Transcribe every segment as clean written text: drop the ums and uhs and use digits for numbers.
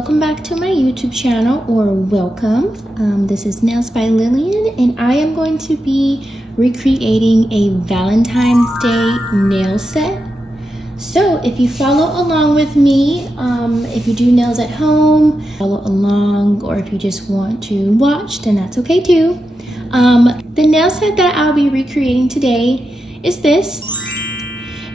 welcome back to my YouTube channel, or welcome. This is Nails by Lillian, and I am going to be recreating a Valentine's Day nail set. So if you follow along with me, if you do nails at home, follow along, or if you just want to watch, then that's okay too. The nail set that I'll be recreating today is this.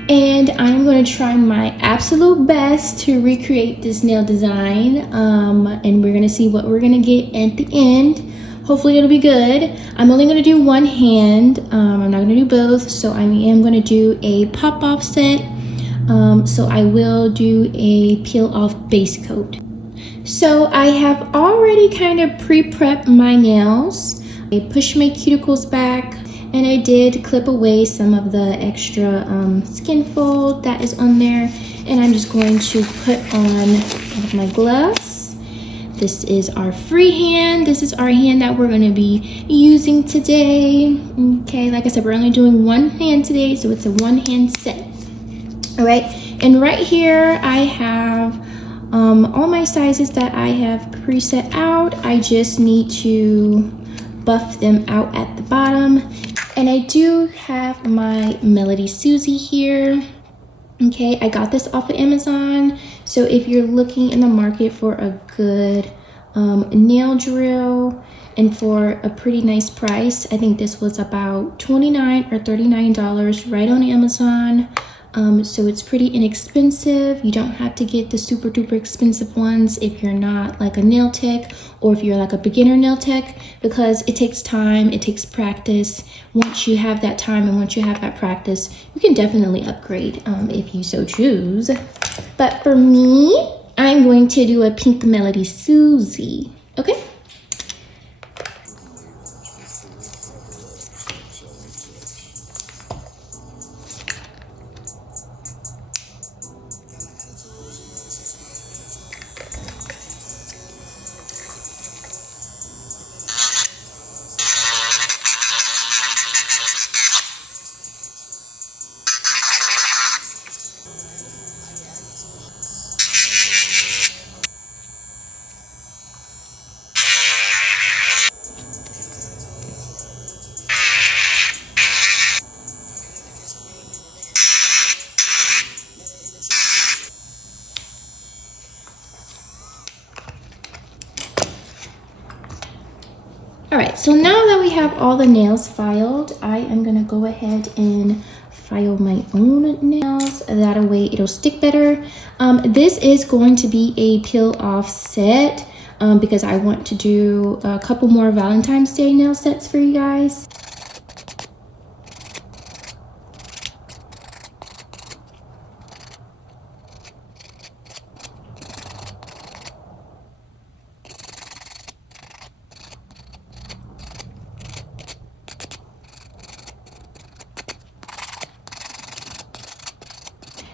And I'm going to try my absolute best to recreate this nail design, and we're going to see what we're going to get at the end. Hopefully it'll be good. I'm only going to do one hand. I'm not going to do both, so I am going to do a pop-off set. So I will do a peel-off base coat. So I have already kind of pre-prepped my nails. I pushed my cuticles back, and I did clip away some of the extra skin fold that is on there. And I'm just going to put on my gloves. This is our free hand. This is our hand that we're going to be using today. Okay, like I said, we're only doing one hand today, so it's a one hand set. All right, and right here I have all my sizes that I have preset out. I just need to buff them out at the bottom. And I do have my Melody Susie here. Okay, I got this off of Amazon. So if you're looking in the market for a good nail drill and for a pretty nice price, I think this was about $29 or $39 right on Amazon. So it's pretty inexpensive. You don't have to get the super duper expensive ones if you're not like a nail tech, or if you're like a beginner nail tech, because it takes time, it takes practice. Once you have that time and once you have that practice, you can definitely upgrade if you so choose. But for me, I'm going to do a pink Melody Susie. Okay. All right, so now that we have all the nails filed, I am gonna go ahead and file my own nails. That way it'll stick better. This is going to be a peel off set because I want to do a couple more Valentine's Day nail sets for you guys.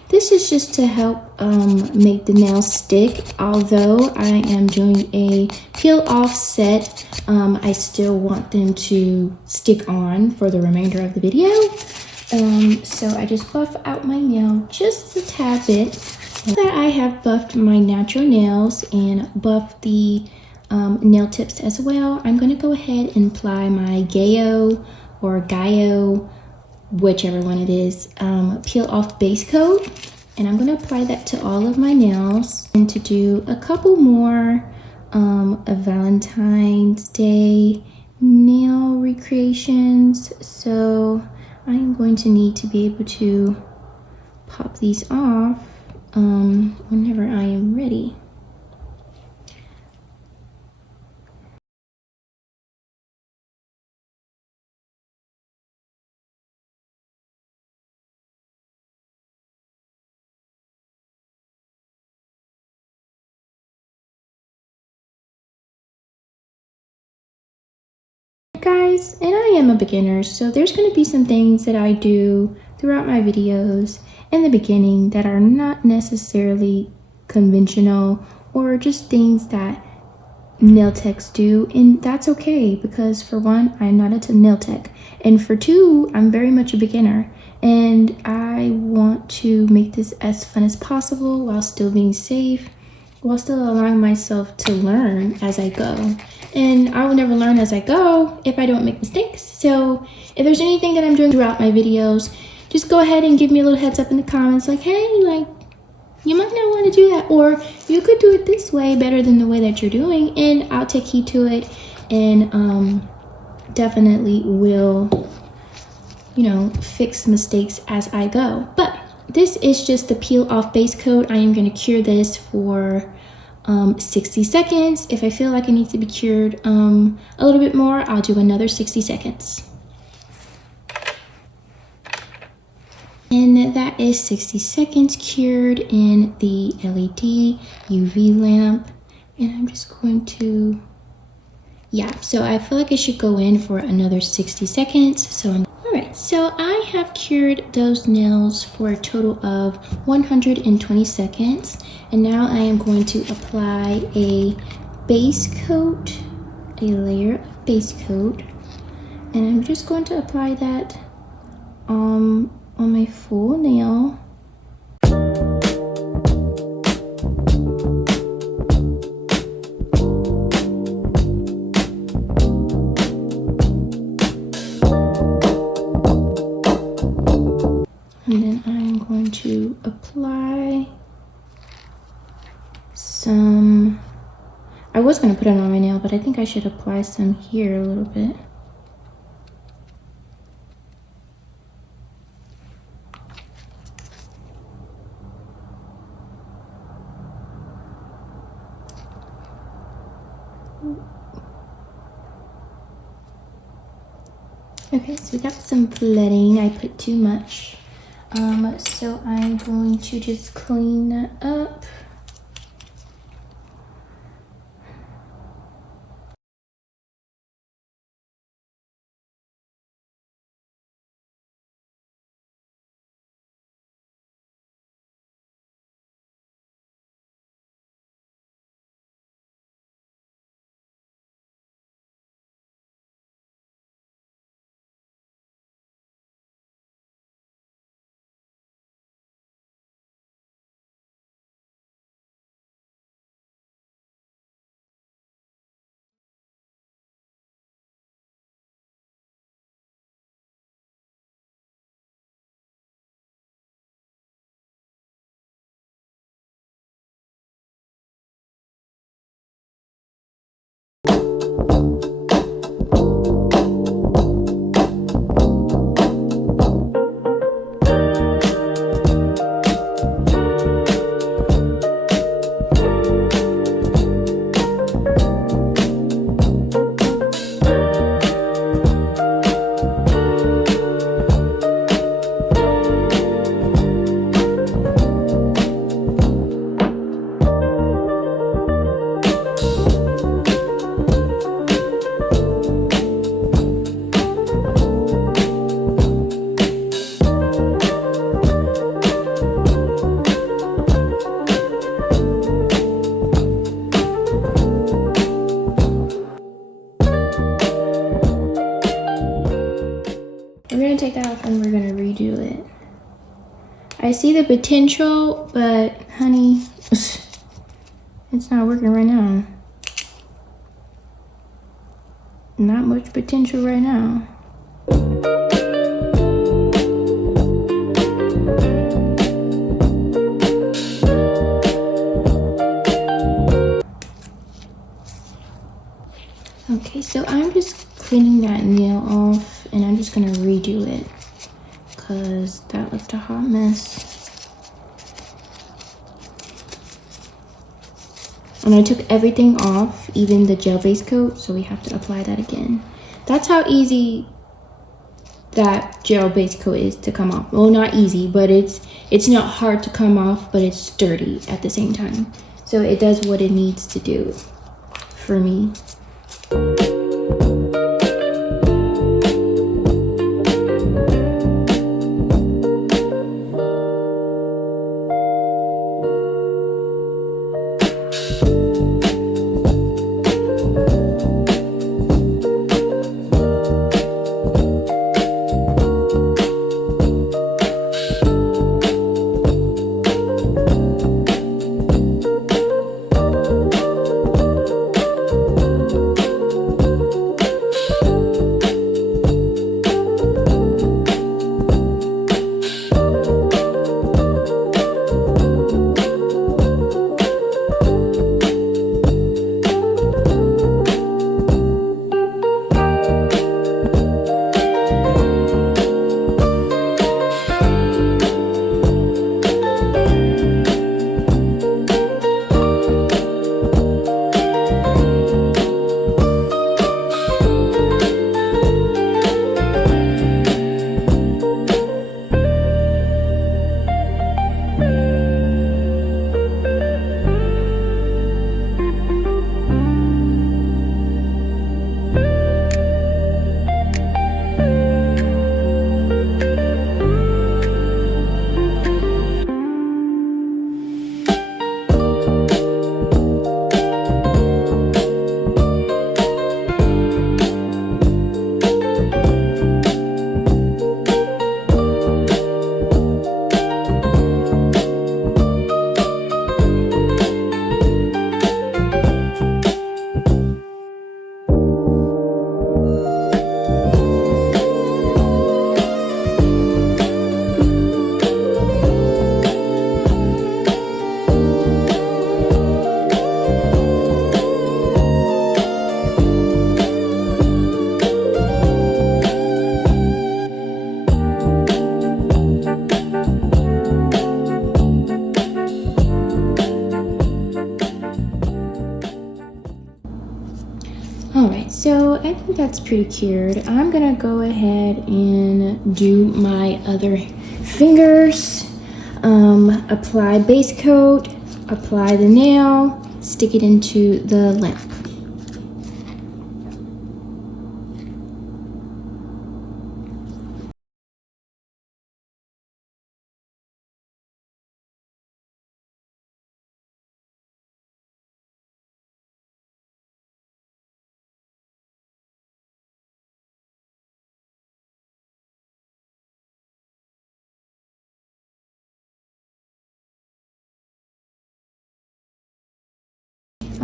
This is just to help make the nails stick. Although I am doing a peel off set, I still want them to stick on for the remainder of the video. So I just buff out my nail just a tad bit. Now that I have buffed my natural nails and buffed the nail tips as well, I'm going to go ahead and apply my Gaio or Gaio, whichever one it is, peel off base coat. And I'm going to apply that to all of my nails, and to do a couple more of Valentine's Day nail recreations. So I'm going to need to be able to pop these off whenever I am ready. Guys, and I am a beginner, so there's going to be some things that I do throughout my videos in the beginning that are not necessarily conventional, or just things that nail techs do, and that's okay, because for one, I'm not a nail tech, and for two, I'm very much a beginner, and I want to make this as fun as possible while still being safe while still allowing myself to learn as I go. And I will never learn as I go if I don't make mistakes. So if there's anything that I'm doing throughout my videos, just go ahead and give me a little heads up in the comments, like, hey, like, you might not want to do that, or you could do it this way better than the way that you're doing, and I'll take heed to it, and definitely will, you know, fix mistakes as I go. But this is just the peel off base coat. I am going to cure this for 60 seconds. If I feel like it needs to be cured a little bit more, I'll do another 60 seconds. And that is 60 seconds cured in the LED UV lamp. And I'm just going to, yeah, so I feel like I should go in for another 60 seconds. So all right, so I have cured those nails for a total of 120 seconds. And now I am going to apply a base coat, a layer of base coat. And I'm just going to apply that on my full nail. And then I'm going to apply some, I was going to put it on my nail, but I think I should apply some here a little bit. Okay, so we got some flooding. I put too much. So I'm going to just clean that up. We're gonna take that off and we're gonna redo it. I see the potential, but honey, it's not working right now. Not much potential right now. Okay, so I'm just cleaning that nail off and I'm just gonna redo it because that looked a hot mess. And I took everything off, even the gel base coat, so we have to apply that again. That's how easy that gel base coat is to come off. Well, not easy, but it's not hard to come off, but it's sturdy at the same time. So it does what it needs to do for me. that's pretty cured. I'm gonna go ahead and do my other fingers. Apply base coat, apply the nail, stick it into the lamp.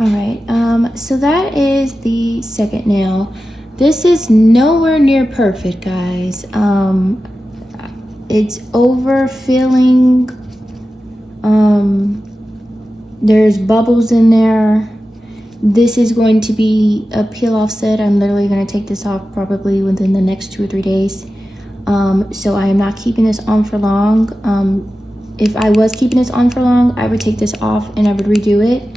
All right, so that is the second nail. This is nowhere near perfect, guys. It's overfilling. There's bubbles in there. This is going to be a peel off set. I'm literally going to take this off probably within the next 2 or 3 days. So I am not keeping this on for long. If I was keeping this on for long, I would take this off and I would redo it.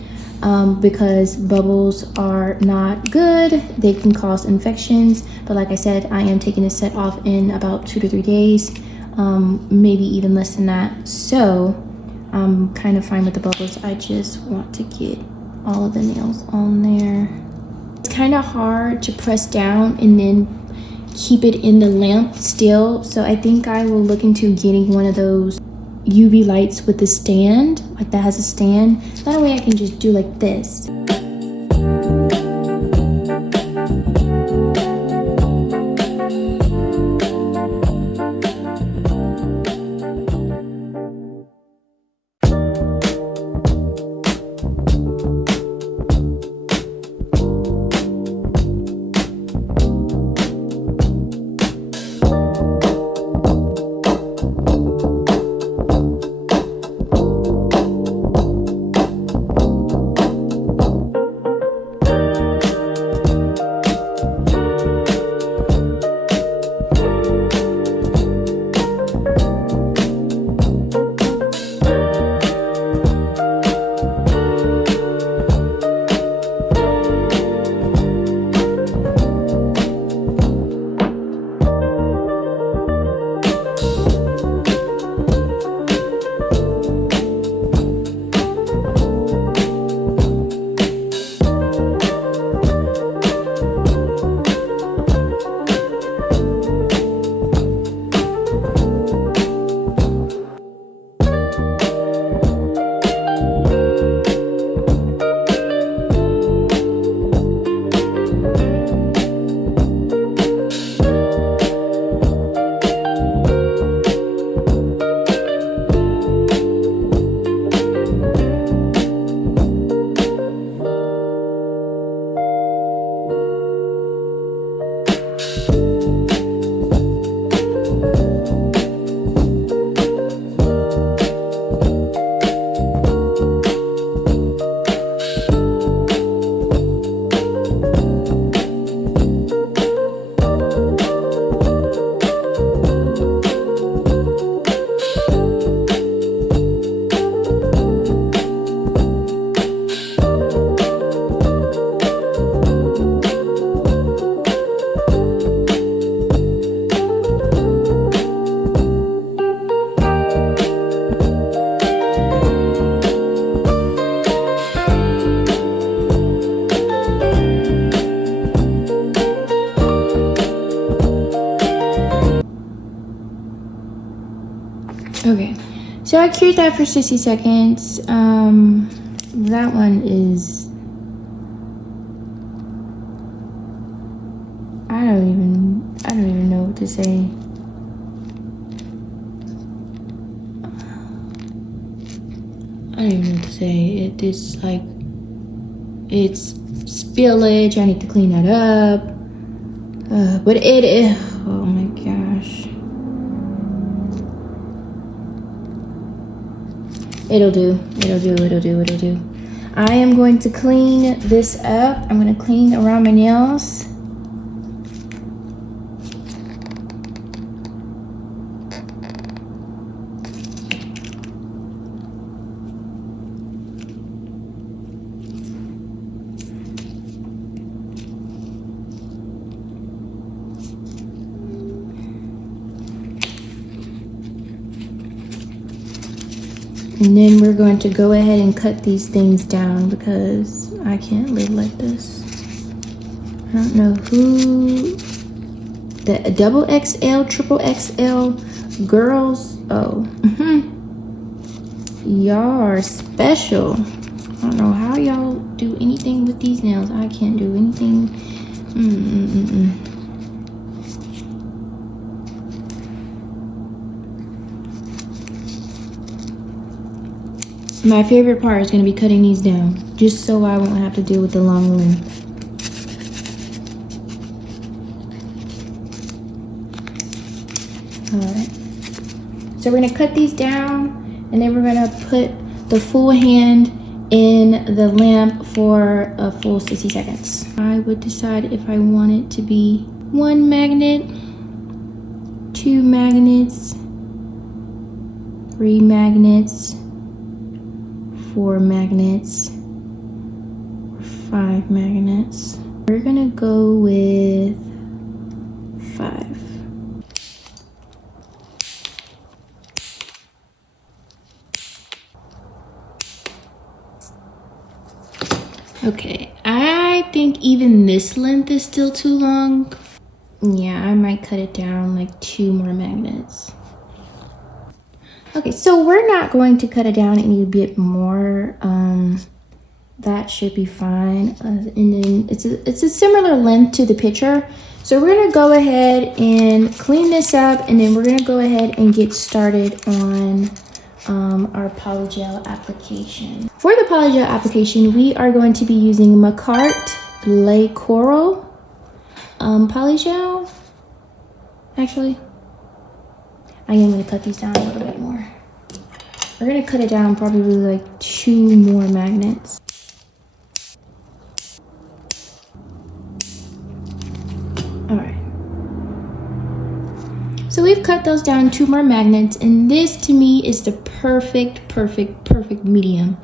Because bubbles are not good. They can cause infections, but like I said, I am taking this set off in about 2 to 3 days, maybe even less than that. So I'm kind of fine with the bubbles. I just want to get all of the nails on there. It's kind of hard to press down and then keep it in the lamp still, so I think I will look into getting one of those UV lights with the stand, like that has a stand. That way I can just do like this. Okay, so I cured that for 60 seconds. That one is, I don't even know what to say. I don't even know what to say. It's like, it's spillage. I need to clean that up. But it is, oh my gosh. It'll do. I am going to clean this up. I'm going to clean around my nails. And then we're going to go ahead and cut these things down because I can't live like this. I don't know who, the double XL, triple XL girls, oh, y'all are special. I don't know how y'all do anything with these nails. I can't do anything. My favorite part is going to be cutting these down, just so I won't have to deal with the long length. Alright, so we're going to cut these down, and then we're going to put the full hand in the lamp for a full 60 seconds. I would decide if I want it to be 1 magnet, 2 magnets, 3 magnets, 4 magnets, or 5 magnets. We're gonna go with 5. Okay, I think even this length is still too long. Yeah, I might cut it down like 2 more magnets. Okay, so we're not going to cut it down any bit more. That should be fine. And then it's a similar length to the picture. So we're gonna go ahead and clean this up, and then we're gonna go ahead and get started on our polygel application. For the polygel application, we are going to be using Macarte Le Coral polygel. Actually, I am going to cut these down a little bit more. We're going to cut it down probably like 2 more magnets. All right. So we've cut those down 2 more magnets, and this to me is the perfect medium.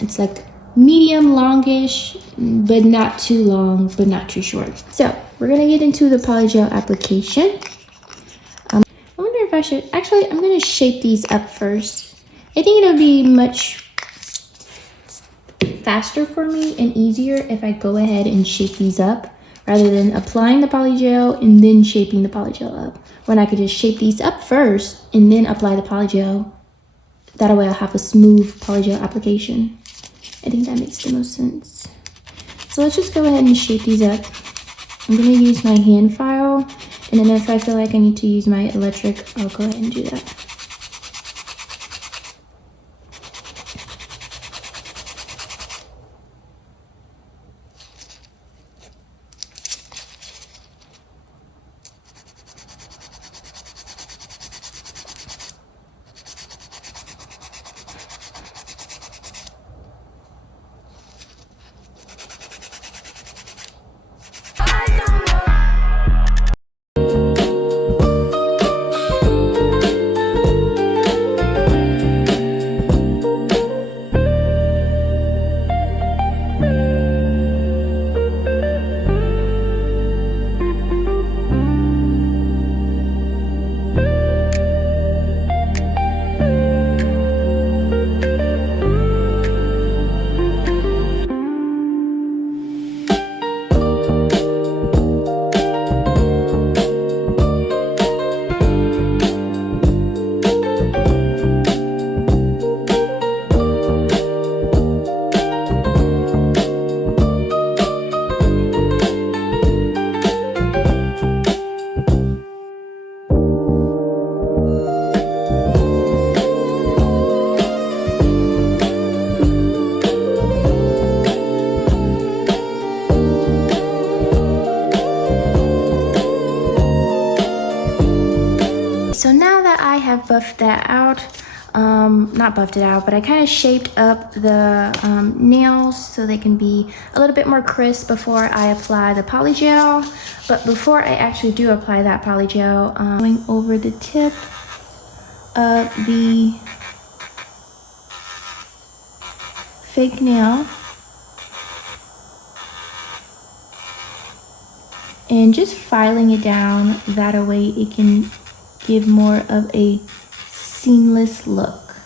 It's like medium longish, but not too long, but not too short. So we're gonna get into the polygel application. I wonder if I should, actually I'm gonna shape these up first. I think it'll be much faster for me and easier if I go ahead and shape these up, rather than applying the polygel and then shaping the polygel up. When I could just shape these up first and then apply the polygel. That way I'll have a smooth polygel application. I think that makes the most sense. So let's just go ahead and shape these up. I'm gonna use my hand file, and then if I feel like I need to use my electric, I'll go ahead and do that. So now that I have buffed that out, not buffed it out, but I kind of shaped up the nails so they can be a little bit more crisp before I apply the polygel. But before I actually do apply that polygel, going over the tip of the fake nail and just filing it down, that way it can give more of a seamless look.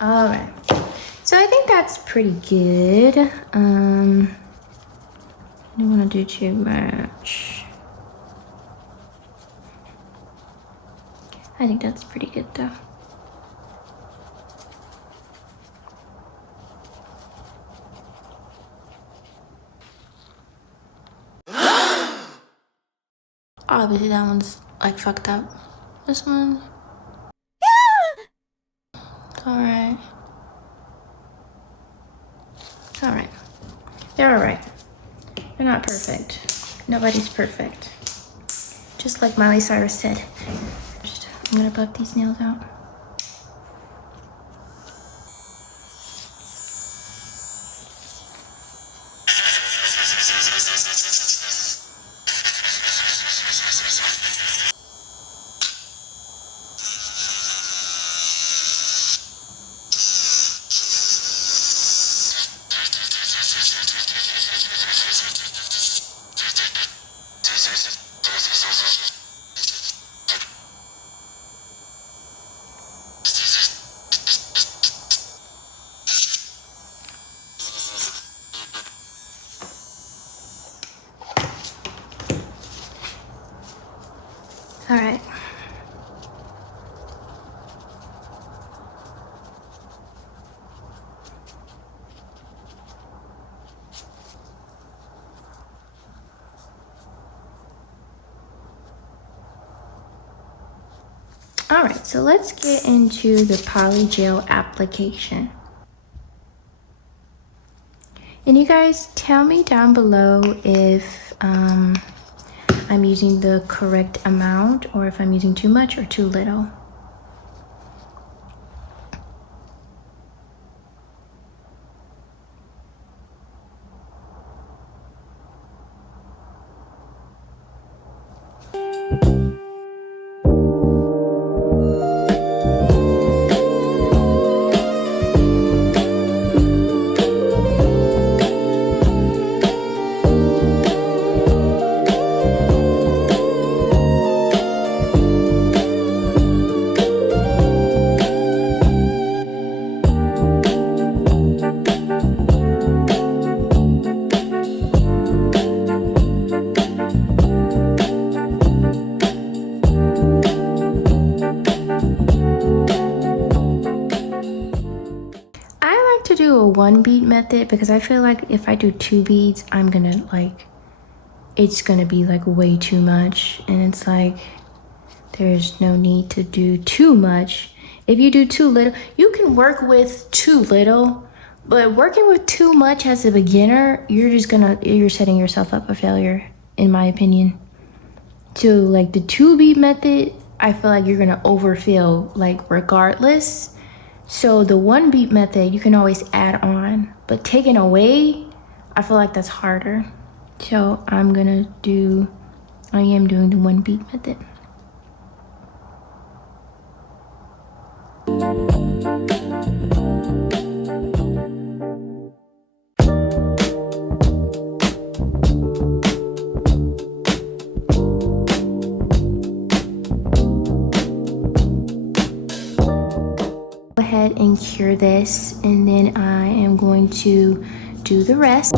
All right. So I think that's pretty good. I don't want to do too much. I think that's pretty good though. Obviously that one's like fucked up. This one. It's alright. It's alright. They're alright. They're not perfect. Nobody's perfect. Just like Miley Cyrus said. I'm gonna buff these nails out. All right. All right, so let's get into the Polygel application. And you guys tell me down below if I'm using the correct amount or if I'm using too much or too little. Do a 1 bead method because I feel like if I do 2 beads, I'm gonna like, it's gonna be like way too much, and it's like there's no need to do too much. If you do too little, you can work with too little, but working with too much as a beginner, you're setting yourself up for failure, in my opinion. So like the 2 bead method, I feel like you're gonna overfill like regardless. So the 1 bead method, you can always add on, but taking away, I feel like that's harder. So I am doing the 1 bead method. Ahead and cure this, and then I am going to do the rest.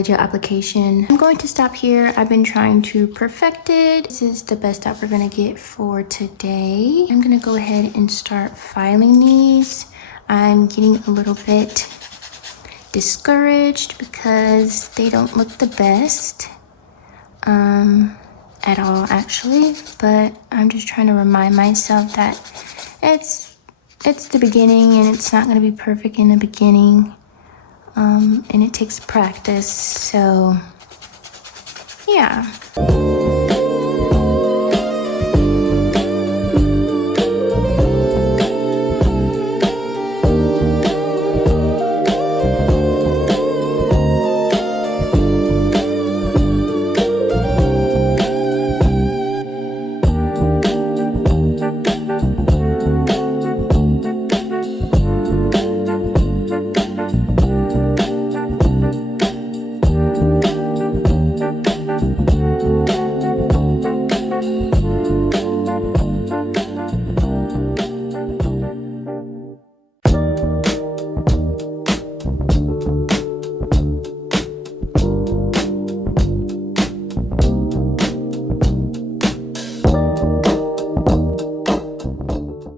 Polygel application. I'm going to stop here. I've been trying to perfect it. This is the best out we're gonna get for today. I'm gonna go ahead and start filing these. I'm getting a little bit discouraged because they don't look the best at all actually, but I'm just trying to remind myself that it's the beginning and it's not going to be perfect in the beginning, and it takes practice, so yeah.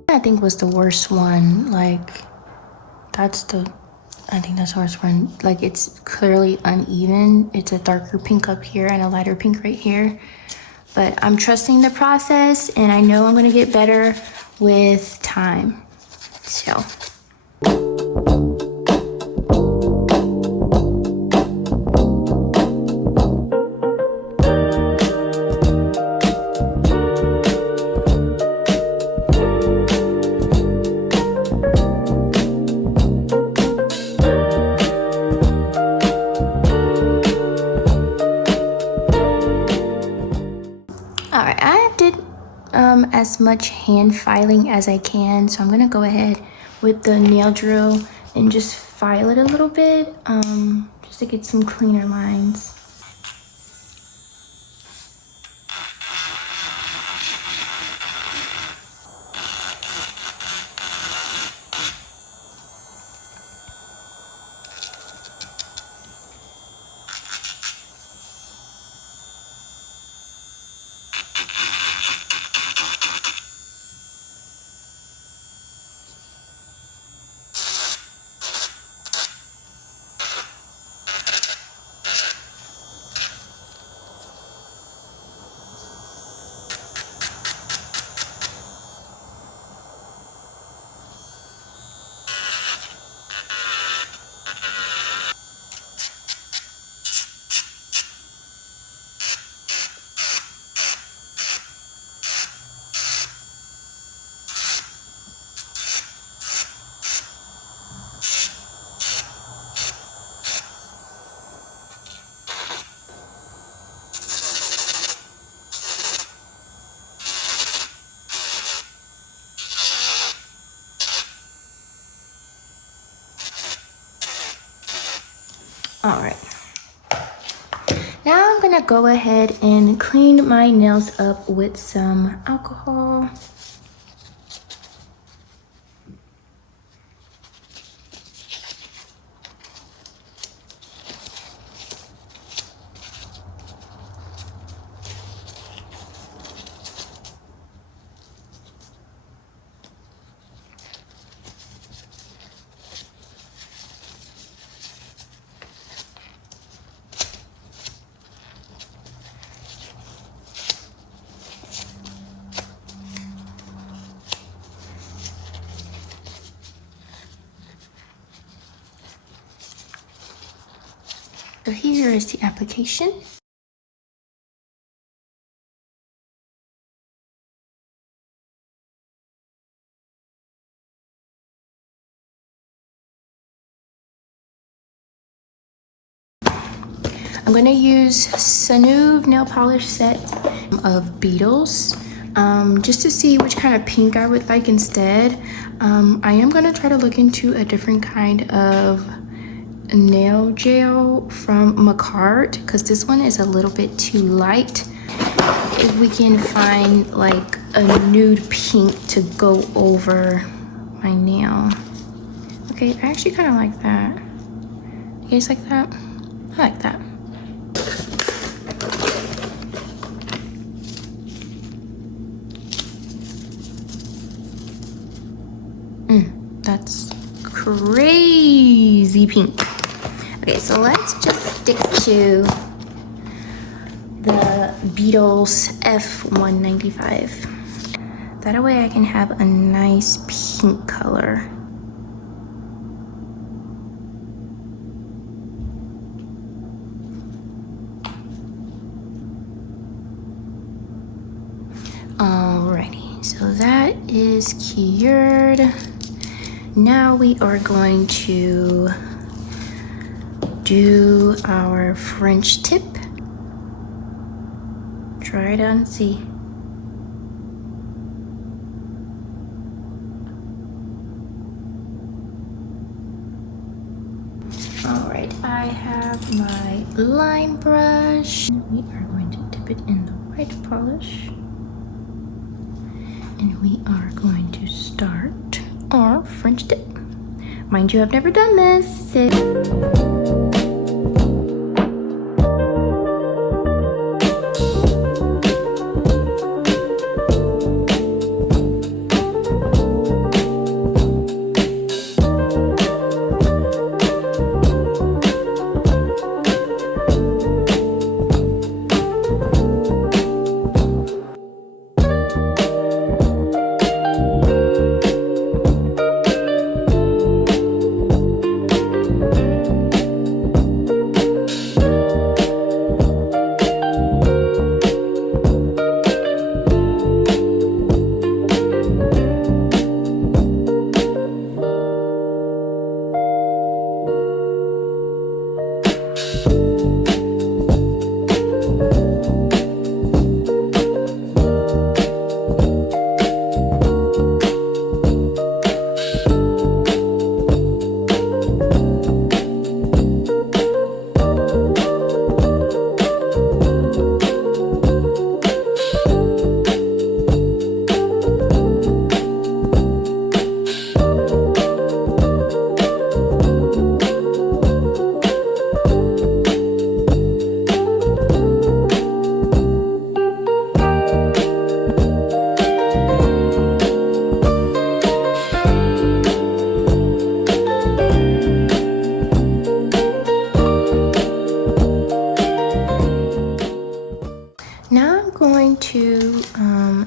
I think was the worst one. Like I think that's the worst one. Like it's clearly uneven. It's a darker pink up here and a lighter pink right here. But I'm trusting the process and I know I'm gonna get better with time. So. Alright, I did as much hand filing as I can, so I'm gonna go ahead with the nail drill and just file it a little bit, just to get some cleaner lines. All right, now I'm gonna go ahead and clean my nails up with some alcohol. So here is the application. I'm gonna use Sooooo nail polish set of Beetles, just to see which kind of pink I would like instead. I am gonna try to look into a different kind of nail gel from Macart because this one is a little bit too light. If we can find like a nude pink to go over my nail. Okay, I actually kind of like that. You guys like that? I like that. that's crazy pink. Okay, so let's just stick to the Beetles F195. That way I can have a nice pink color. Alrighty, so that is cured. Now we are going to do our French tip. Try it on and see. Alright, I have my lime brush. We are going to dip it in the white polish. And we are going to start our French tip. Mind you, I've never done this.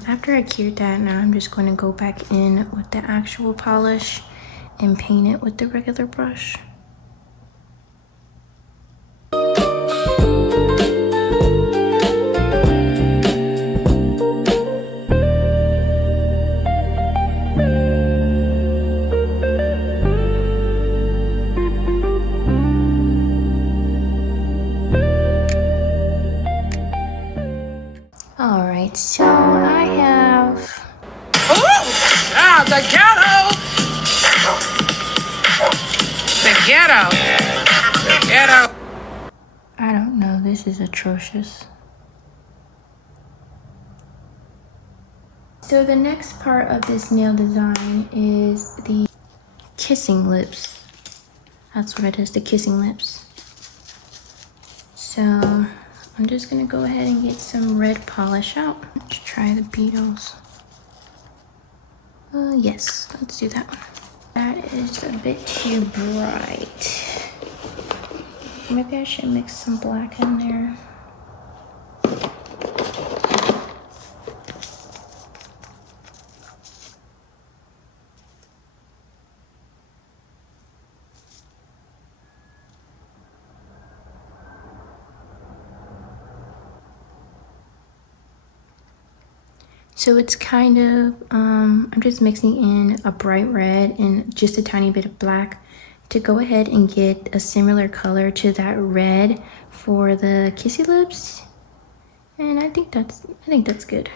After I cured that, now I'm just going to go back in with the actual polish and paint it with the regular brush. Alright, so I have... The ghetto! The ghetto! The ghetto! I don't know, this is atrocious. So the next part of this nail design is the kissing lips. That's what it is, the kissing lips. So I'm just gonna go ahead and get some red polish out. Let's try the Beetles. Yes, let's do that one. That is a bit too bright. Maybe I should mix some black in there. So it's kind of, I'm just mixing in a bright red and just a tiny bit of black to go ahead and get a similar color to that red for the kissy lips. And I think that's good.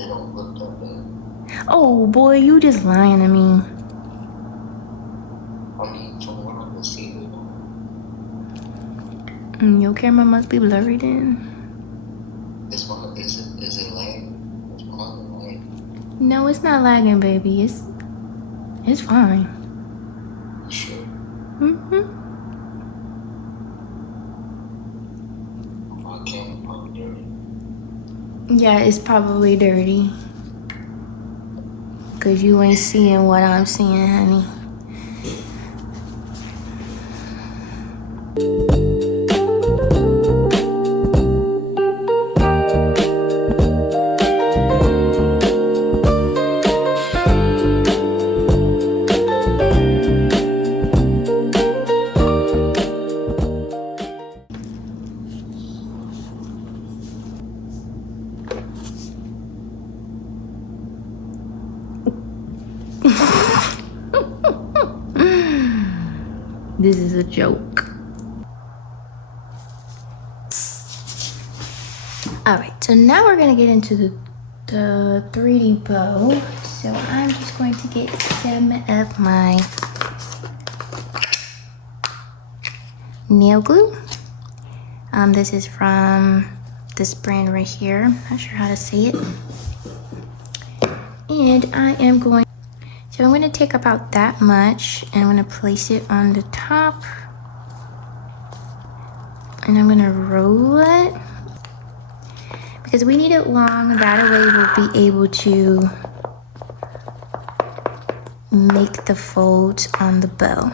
They don't look that bad. Oh boy, you just lying to me. I mean, from what I can see, they don't. Your camera must be blurry then. Is it lag? It's probably lag. No, it's not lagging, baby. It's fine. You sure? My camera probably dirty. Yeah, it's probably dirty. Cause you ain't seeing what I'm seeing, honey. This is a joke. All right, so now we're gonna get into the 3D bow. So I'm just going to get some of my nail glue. This is from this brand right here. Not sure how to say it. And I am going, so I'm gonna take about that much and I'm gonna place it on the top. And I'm gonna roll it. Because we need it long, that way we'll be able to make the folds on the bow.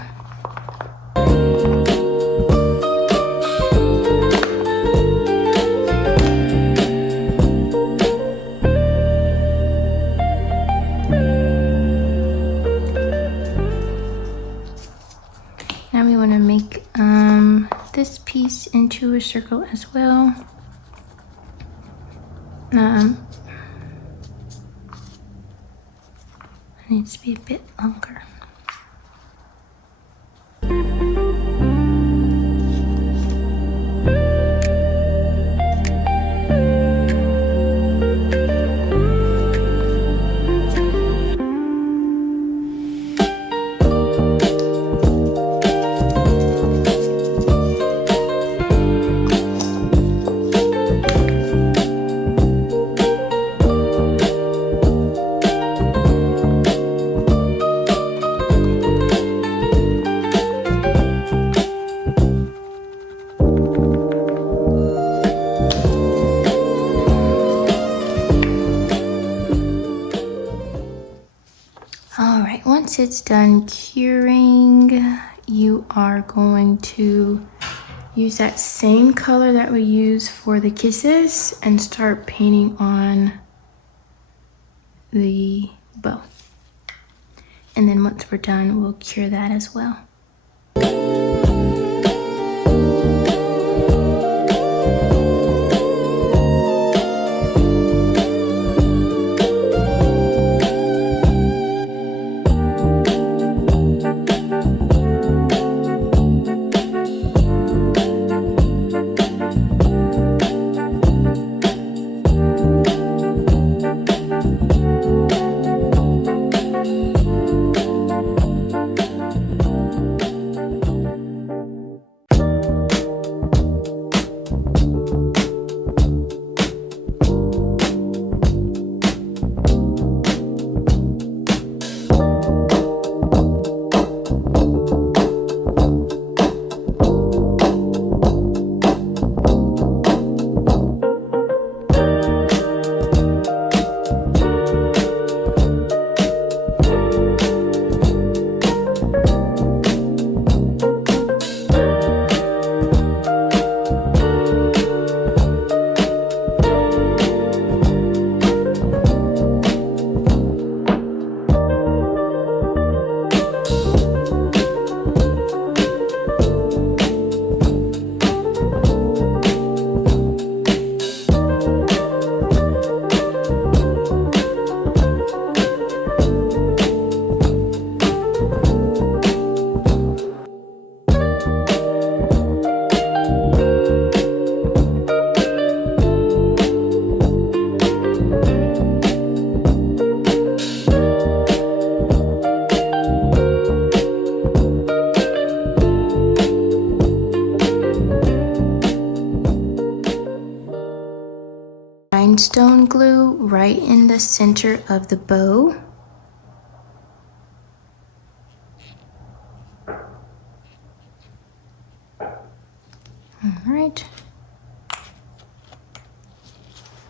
Now we want to make this piece into a circle as well. It needs to be a bit longer. Once it's done curing, you are going to use that same color that we use for the kisses and start painting on the bow. And then once we're done, we'll cure that as well. glue right in the center of the bow. All right.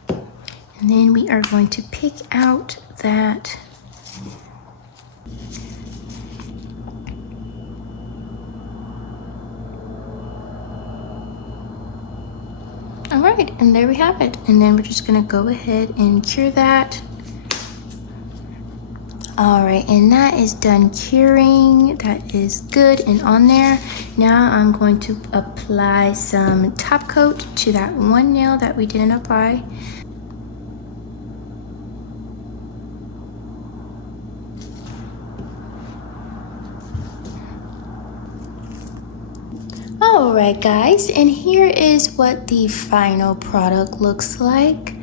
And then we are going to pick out that all right, and there we have it. And then we're just gonna go ahead and cure that. All right, and that is done curing. That is good and on there. Now I'm going to apply some top coat to that one nail that we didn't apply. All right, guys, and here is what the final product looks like.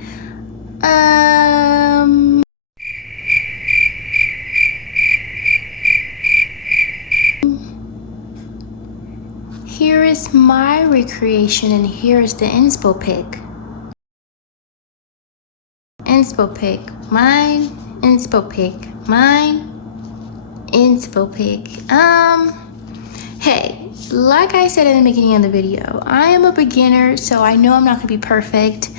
Here is my recreation, and here is the inspo pic. Inspo pic, mine, inspo pic, mine, inspo pic. Hey, like I said in the beginning of the video, I am a beginner, so I know I'm not gonna be perfect.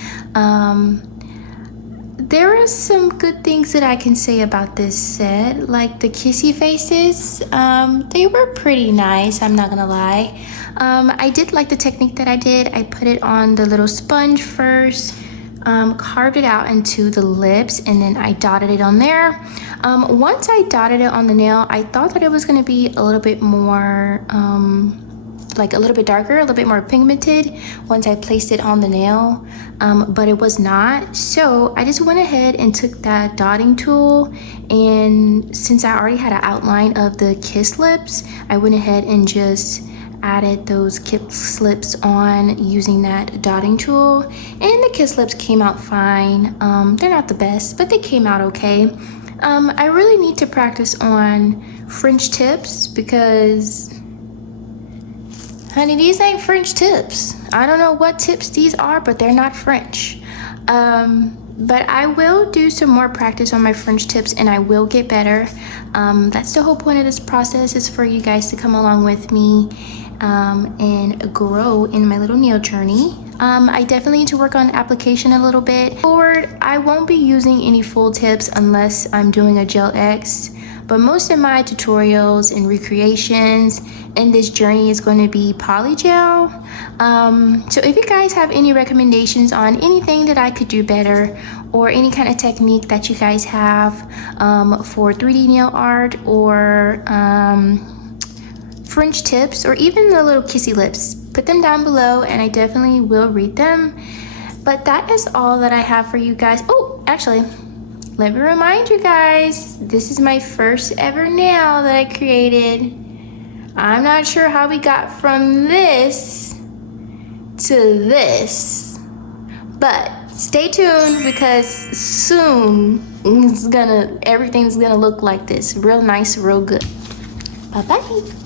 There are some good things that I can say about this set, like the kissy faces. They were pretty nice, I'm not gonna lie. I did like the technique that I did. I put it on the little sponge first, carved it out into the lips, and then I dotted it on there. Once I dotted it on the nail, I thought that it was gonna be a little bit more, like a little bit darker, a little bit more pigmented once I placed it on the nail, but it was not. So I just went ahead and took that dotting tool, and since I already had an outline of the kiss lips, I went ahead and just added those kiss lips on using that dotting tool, and the kiss lips came out fine. They're not the best, but they came out okay. I really need to practice on French tips because, honey, these ain't French tips. I don't know what tips these are, but they're not French. But I will do some more practice on my French tips, and I will get better. That's the whole point of this process, is for you guys to come along with me and grow in my little nail journey. I definitely need to work on application a little bit. Forward, I won't be using any full tips unless I'm doing a gel X, but most of my tutorials and recreations in this journey is going to be Polygel. So if you guys have any recommendations on anything that I could do better, or any kind of technique that you guys have for 3D nail art, or French tips, or even the little kissy lips, put them down below and I definitely will read them. But that is all that I have for you guys. Oh, actually, let me remind you guys, this is my first ever nail that I created. I'm not sure how we got from this to this, but stay tuned because soon everything's gonna look like this. Real nice, real good. Bye-bye.